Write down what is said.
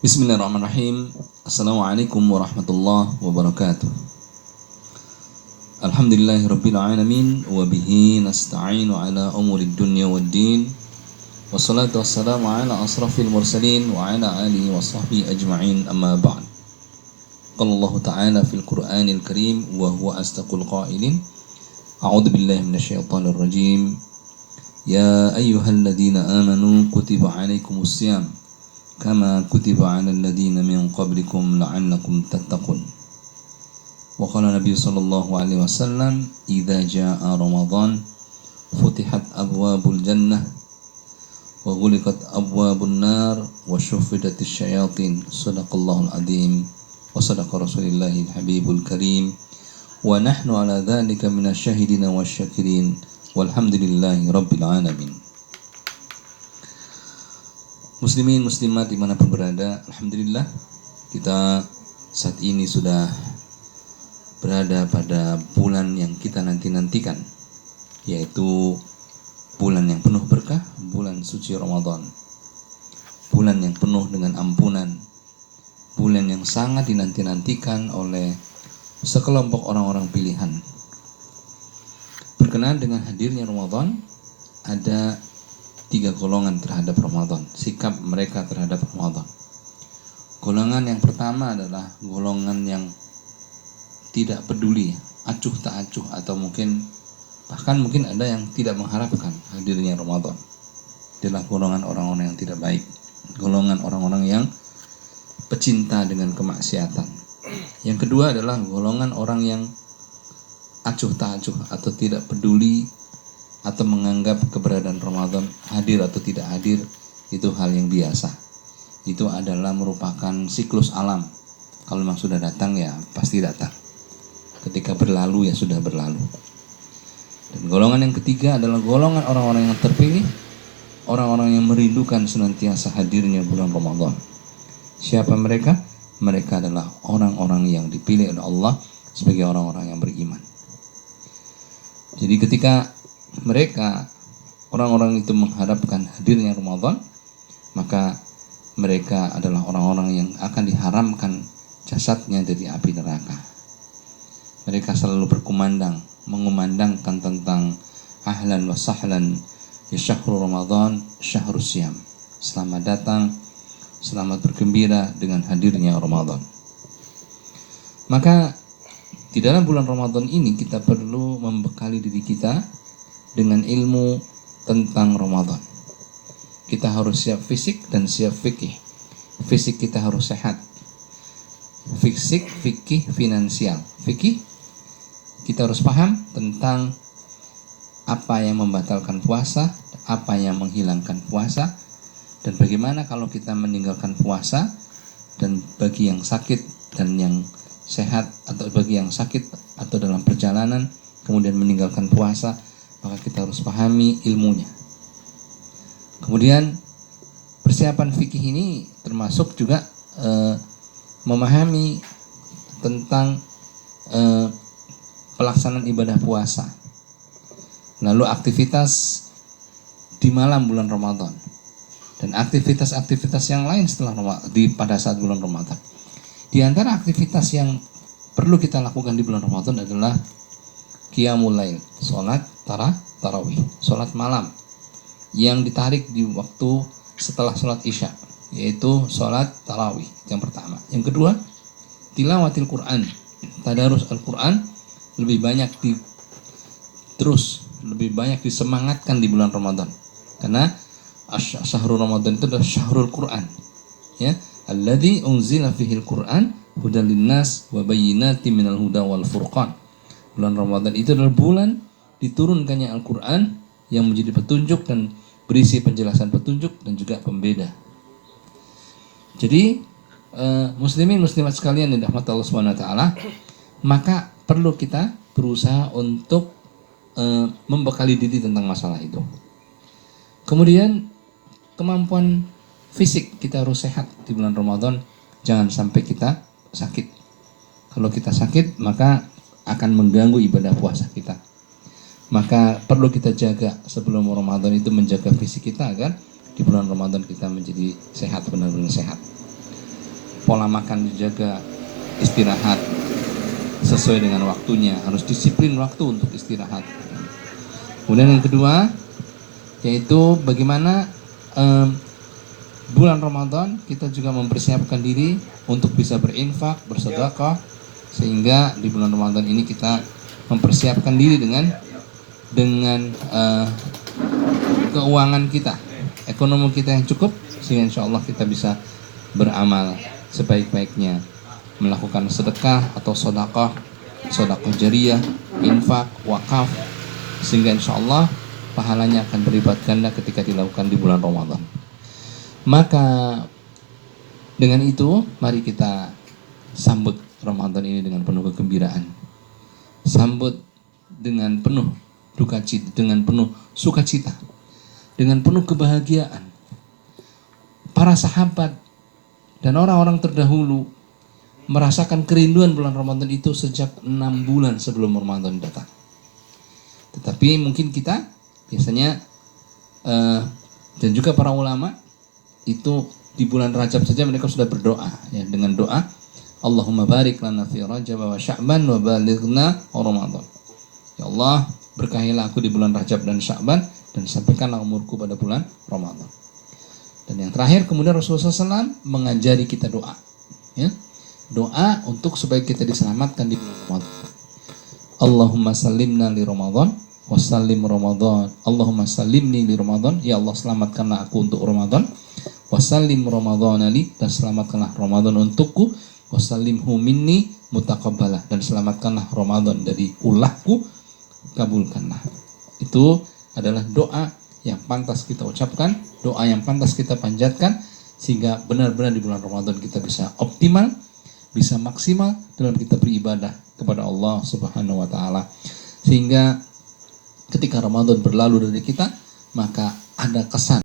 Bismillahirrahmanirrahim. Assalamualaikum warahmatullahi wabarakatuh. Alhamdulillahirabbil alamin wa bihi nasta'inu ala umurid dunya waddin. Wassalatu wassalamu ala asrafil mursalin wa ala alihi wa sahbihi ajma'in, amma ba'd. Qala Allah Ta'ala fil Qur'anil Karim wa huwa asdaqul qailin. A'udzu billahi minasyaitonir rajim. Ya ayyuhalladzina amanu kutiba 'alaikumus shiyam kama kutiba 'alal ladzina min qablikum la'allakum tattaqun. Wa qala Nabi sallallahu alaihi wasallam, "Idza jaa'a Ramadan futihat abwabul jannah wa ghuliqat abwabun nar wa syuffidatis syayatin." Shadaqallahul adzim wa sadaqa Rasulillahil habibul karim. Wa nahnu ala dzalika minasyahidina wasyakirin. Walhamdulillahi rabbil alamin. Muslimin muslimat dimanapun berada, alhamdulillah kita saat ini sudah berada pada bulan yang kita nantikan, yaitu bulan yang penuh berkah, bulan suci Ramadan, bulan yang penuh dengan ampunan, bulan yang sangat dinantikan oleh sekelompok orang-orang pilihan. Berkenaan dengan hadirnya Ramadan, ada 3 golongan terhadap Ramadan, sikap mereka terhadap Ramadan. Golongan yang pertama adalah golongan yang tidak peduli, acuh tak acuh, atau bahkan mungkin ada yang tidak mengharapkan hadirnya Ramadan. Adalah golongan orang-orang yang tidak baik, golongan orang-orang yang pecinta dengan kemaksiatan. Yang kedua adalah golongan orang yang acuh tak acuh atau tidak peduli atau menganggap keberadaan Ramadan hadir atau tidak hadir itu hal yang biasa. Itu adalah merupakan siklus alam. Kalau memang sudah datang ya pasti datang. Ketika berlalu ya sudah berlalu. Dan golongan yang ketiga adalah golongan orang-orang yang terpilih, orang-orang yang merindukan senantiasa hadirnya bulan Ramadan. Siapa mereka? Mereka adalah orang-orang yang dipilih oleh Allah sebagai orang-orang yang beriman. Jadi ketika mereka, orang-orang itu mengharapkan hadirnya Ramadan, maka mereka adalah orang-orang yang akan diharamkan jasadnya dari api neraka. Mereka selalu mengumandangkan tentang ahlan wa sahlan ya syahrul Ramadan, syahrul syam. Selamat datang, selamat bergembira dengan hadirnya Ramadan. Maka di dalam bulan Ramadan ini kita perlu membekali diri kita dengan ilmu tentang Ramadan. Kita harus siap fisik dan siap fikih. Fisik kita harus sehat. Fisik, fikih, finansial. Fikih, kita harus paham tentang apa yang membatalkan puasa, apa yang menghilangkan puasa, dan bagaimana kalau kita meninggalkan puasa, dan bagi yang sakit dan yang sehat, atau bagi yang sakit atau dalam perjalanan kemudian meninggalkan puasa, maka kita harus pahami ilmunya. Kemudian persiapan fikih ini termasuk juga memahami tentang pelaksanaan ibadah puasa, lalu aktivitas di malam bulan Ramadan, dan aktivitas-aktivitas yang lain setelah pada saat bulan Ramadan. Di antara aktivitas yang perlu kita lakukan di bulan Ramadan adalah qiyamul lail, sholat tarawih, sholat malam yang ditarik di waktu setelah sholat isya, yaitu sholat tarawih yang pertama. Yang kedua, tilawatil Quran, tadarus Al-Quran lebih banyak disemangatkan di bulan Ramadan, karena syahrul Ramadan itu adalah syahrul Quran, ya, alladzi unzila fihil Quran hudal linnas wa bayyinatin minal huda wal furqan. Bulan Ramadan itu adalah bulan diturunkannya Al-Quran yang menjadi petunjuk dan berisi penjelasan petunjuk dan juga pembeda. Jadi muslimin muslimat sekalian yang dirahmati Allah Subhanahu wa taala, maka perlu kita berusaha untuk membekali diri tentang masalah itu. Kemudian kemampuan fisik kita harus sehat di bulan Ramadan, jangan sampai kita sakit. Kalau kita sakit maka akan mengganggu ibadah puasa kita. Maka perlu kita jaga sebelum Ramadan itu, menjaga fisik kita agar di bulan Ramadan kita menjadi sehat, benar-benar sehat. pola makan dijaga, istirahat sesuai dengan waktunya, harus disiplin waktu untuk istirahat. Kemudian yang kedua yaitu bagaimana bulan Ramadan kita juga mempersiapkan diri untuk bisa berinfak, bersedekah, sehingga di bulan Ramadan ini kita mempersiapkan diri dengan keuangan kita, ekonomi kita yang cukup, sehingga insya Allah kita bisa beramal sebaik-baiknya, melakukan sedekah atau sedekah jariyah, infak, wakaf, sehingga insya Allah pahalanya akan berlipat ganda ketika dilakukan di bulan Ramadan. Maka dengan itu mari kita sambut Ramadan ini dengan penuh kegembiraan, sambut dengan penuh duka cita, dengan penuh sukacita, dengan penuh kebahagiaan. Para sahabat dan orang-orang terdahulu merasakan kerinduan bulan Ramadan itu sejak 6 bulan sebelum Ramadan datang. Tetapi mungkin kita biasanya dan juga para ulama itu di bulan Rajab saja mereka sudah berdoa ya, dengan doa Allahumma barik lana fi Rajab wa Sya'ban wa balighna Ramadan. Ya Allah, berkahilah aku di bulan Rajab dan Sya'ban dan sampaikanlah umurku pada bulan Ramadan. Dan yang terakhir kemudian Rasulullah SAW mengajari kita doa, ya, doa untuk supaya kita diselamatkan di bulan Ramadan. Allahumma salimna li Ramadan wa salim Ramadan. Allahumma salimni li Ramadan, ya Allah selamatkanlah aku untuk Ramadan. Wa salim Ramadan li, dan selamatkanlah Ramadan untukku. Wa salimhu minni mutaqabbalah, dan selamatkanlah Ramadan dari ulahku, kabulkanlah. Itu adalah doa yang pantas kita ucapkan, doa yang pantas kita panjatkan, sehingga benar-benar di bulan Ramadan kita bisa optimal, bisa maksimal dalam kita beribadah kepada Allah Subhanahu wa taala. Sehingga ketika Ramadan berlalu dari kita, maka ada kesan